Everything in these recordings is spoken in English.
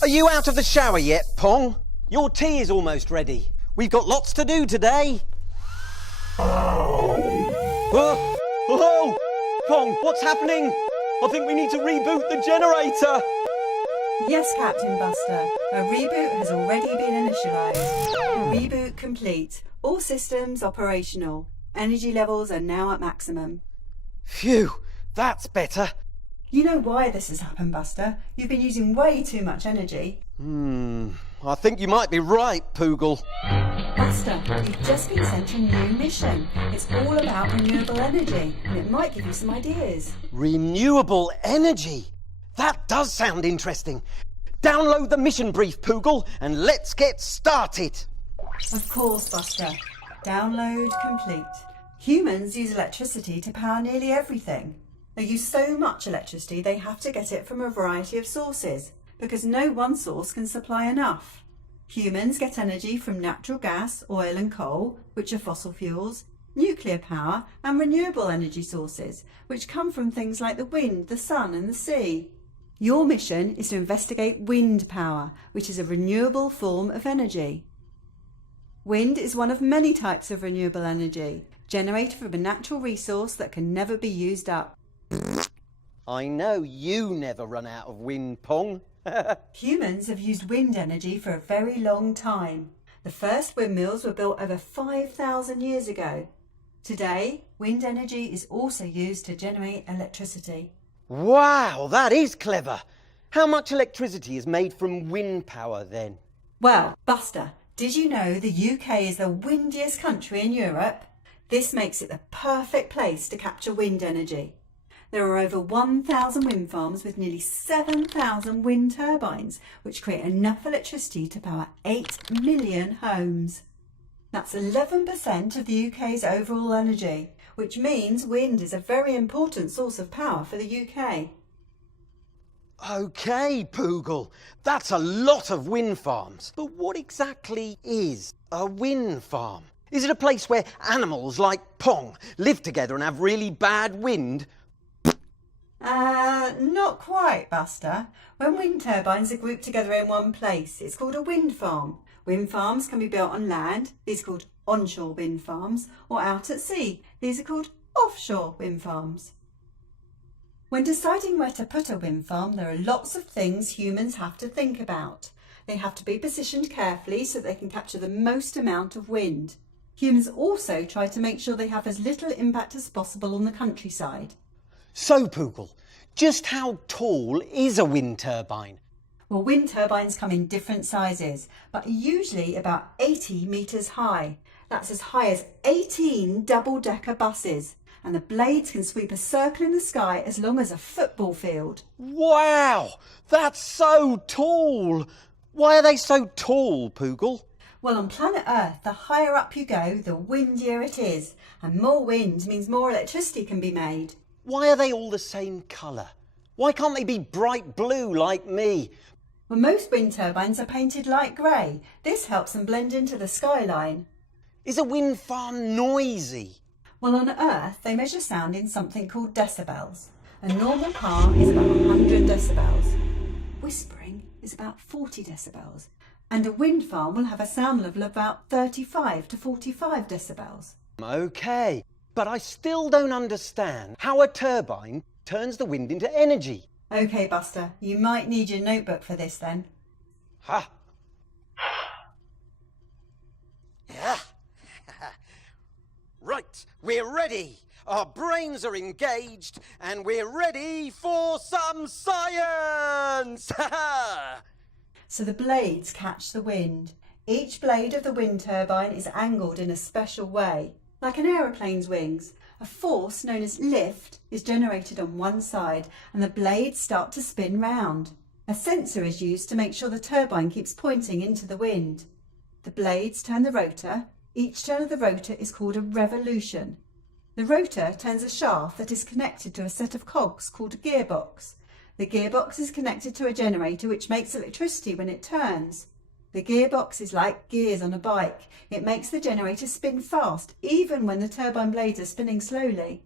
Are you out of the shower yet, Pong? Your tea is almost ready. We've got lots to do today. Oh, oh, Pong, what's happening? I think we need to reboot the generator. Yes, Captain Buster. A reboot has already been initialised. Reboot complete. All systems operational. Energy levels are now at maximum. Phew, that's better. You know why this has happened, Buster? You've been using way too much energy. I think you might be right, Poogle. Buster, you've just been sent a new mission. It's all about renewable energy, and it might give you some ideas. Renewable energy? That does sound interesting. Download the mission brief, Poogle, and let's get started. Of course, Buster. Download complete. Humans use electricity to power nearly everything. They use so much electricity they have to get it from a variety of sources, because no one source can supply enough. Humans get energy from natural gas, oil and coal, which are fossil fuels, nuclear power and renewable energy sources, which come from things like the wind, the sun and the sea. Your mission is to investigate wind power, which is a renewable form of energy. Wind is one of many types of renewable energy, generated from a natural resource that can never be used up. I know you never run out of wind, Pong. Humans have used wind energy for a very long time. The first windmills were built over 5,000 years ago. Today, wind energy is also used to generate electricity. Wow, that is clever. How much electricity is made from wind power then? Well, Buster, did you know the UK is the windiest country in Europe? This makes it the perfect place to capture wind energy. There are over 1,000 wind farms with nearly 7,000 wind turbines, which create enough electricity to power 8 million homes. That's 11% of the UK's overall energy, which means wind is a very important source of power for the UK. OK, Poogle, that's a lot of wind farms. But what exactly is a wind farm? Is it a place where animals like Pong live together and have really bad wind? Not quite, Buster. When wind turbines are grouped together in one place, it's called a wind farm. Wind farms can be built on land, these are called onshore wind farms, or out at sea, these are called offshore wind farms. When deciding where to put a wind farm, there are lots of things humans have to think about. They have to be positioned carefully so they can capture the most amount of wind. Humans also try to make sure they have as little impact as possible on the countryside. So, Poogle, just how tall is a wind turbine? Well, wind turbines come in different sizes, but are usually about 80 metres high. That's as high as 18 double-decker buses. And the blades can sweep a circle in the sky as long as a football field. Wow, that's so tall. Why are they so tall, Poogle? Well, on planet Earth, the higher up you go, the windier it is. And more wind means more electricity can be made. Why are they all the same colour? Why can't they be bright blue like me? Well, most wind turbines are painted light grey. This helps them blend into the skyline. Is a wind farm noisy? Well, on Earth, they measure sound in something called decibels. A normal car is about 100 decibels. Whispering is about 40 decibels. And a wind farm will have a sound level of about 35 to 45 decibels. OK, but I still don't understand how a turbine turns the wind into energy. OK, Buster, you might need your notebook for this then. Ha! Yeah. Right, we're ready. Our brains are engaged and we're ready for some science! So the blades catch the wind. Each blade of the wind turbine is angled in a special way, like an aeroplane's wings. A force known as lift is generated on one side and the blades start to spin round. A sensor is used to make sure the turbine keeps pointing into the wind. The blades turn the rotor. Each turn of the rotor is called a revolution. The rotor turns a shaft that is connected to a set of cogs called a gearbox. The gearbox is connected to a generator which makes electricity when it turns. The gearbox is like gears on a bike. It makes the generator spin fast, even when the turbine blades are spinning slowly.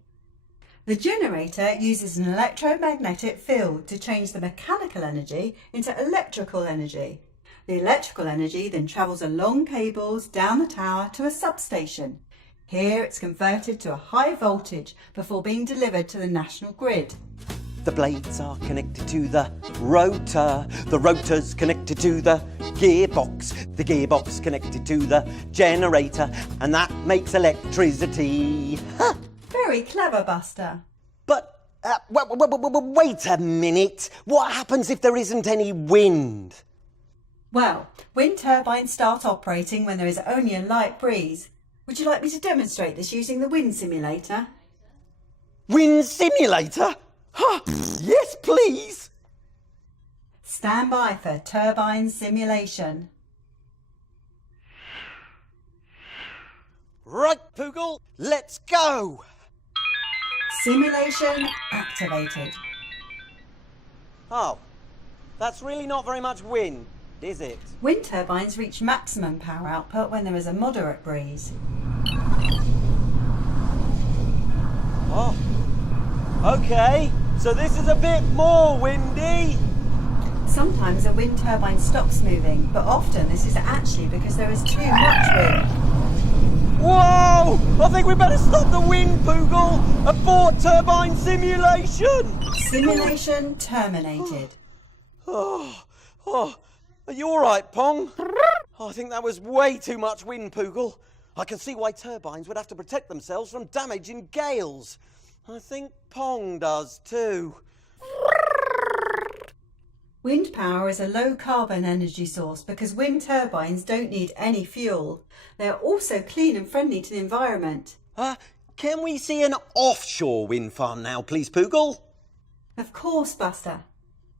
The generator uses an electromagnetic field to change the mechanical energy into electrical energy. The electrical energy then travels along cables down the tower to a substation. Here it's converted to a high voltage before being delivered to the national grid. The blades are connected to the rotor's connected to the gearbox connected to the generator, and that makes electricity. Ha! Very clever, Buster. But, wait a minute. What happens if there isn't any wind? Well, wind turbines start operating when there is only a light breeze. Would you like me to demonstrate this using the wind simulator? Wind simulator? Huh, yes, please. Stand by for turbine simulation. Right, Poogle, let's go. Simulation activated. Oh, that's really not very much wind, is it? Wind turbines reach maximum power output when there is a moderate breeze. Oh, okay. So this is a bit more windy. Sometimes a wind turbine stops moving, but often this is actually because there is too much wind. Whoa! I think we better stop the wind, Poogle. Abort turbine simulation. Simulation terminated. Are you all right, Pong? Oh, I think that was way too much wind, Poogle. I can see why turbines would have to protect themselves from damage in gales. I think Pong does too. Wind power is a low-carbon energy source because wind turbines don't need any fuel. They are also clean and friendly to the environment. Can we see an offshore wind farm now, please, Poogle? Of course, Buster.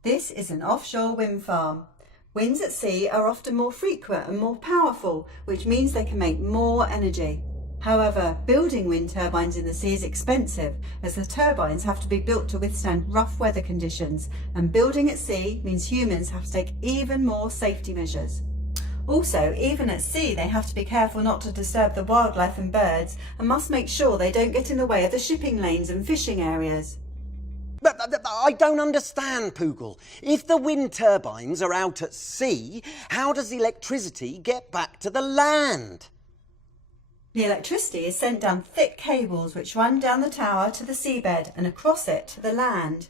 This is an offshore wind farm. Winds at sea are often more frequent and more powerful, which means they can make more energy. However, building wind turbines in the sea is expensive, as the turbines have to be built to withstand rough weather conditions, and building at sea means humans have to take even more safety measures. Also, even at sea, they have to be careful not to disturb the wildlife and birds, and must make sure they don't get in the way of the shipping lanes and fishing areas. But I don't understand, Poogle. If the wind turbines are out at sea, how does the electricity get back to the land? The electricity is sent down thick cables which run down the tower to the seabed and across it to the land.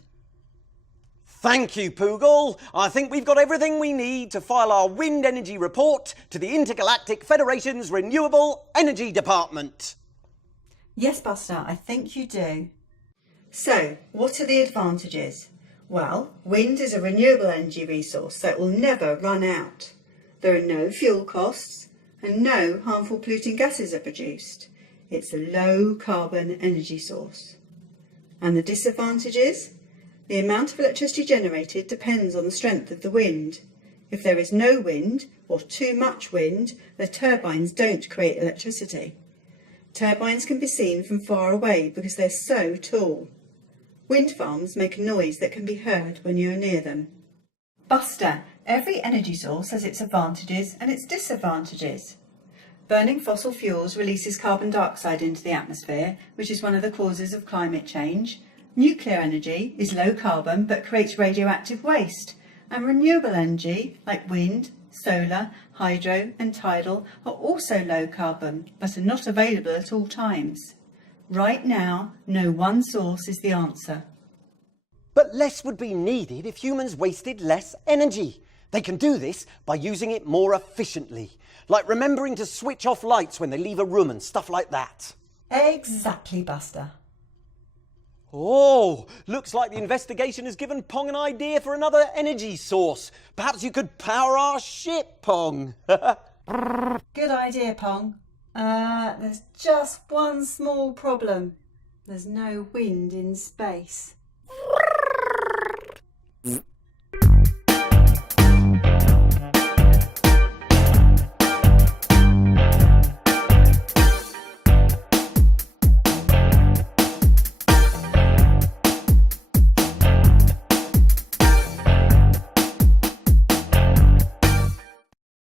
Thank you, Poogle. I think we've got everything we need to file our wind energy report to the Intergalactic Federation's Renewable Energy Department. Yes, Buster, I think you do. So, what are the advantages? Well, wind is a renewable energy resource that will never run out. There are no fuel costs and no harmful polluting gases are produced. It's a low carbon energy source. And the disadvantages? The amount of electricity generated depends on the strength of the wind. If there is no wind or too much wind, the turbines don't create electricity. Turbines can be seen from far away because they're so tall. Wind farms make a noise that can be heard when you're near them. Buster, every energy source has its advantages and its disadvantages. Burning fossil fuels releases carbon dioxide into the atmosphere, which is one of the causes of climate change. Nuclear energy is low carbon but creates radioactive waste. And renewable energy, like wind, solar, hydro and tidal, are also low carbon but are not available at all times. Right now, no one source is the answer. But less would be needed if humans wasted less energy. They can do this by using it more efficiently, like remembering to switch off lights when they leave a room and stuff like that. Exactly, Buster. Oh, looks like the investigation has given Pong an idea for another energy source. Perhaps you could power our ship, Pong. Good idea, Pong. There's just one small problem. There's no wind in space.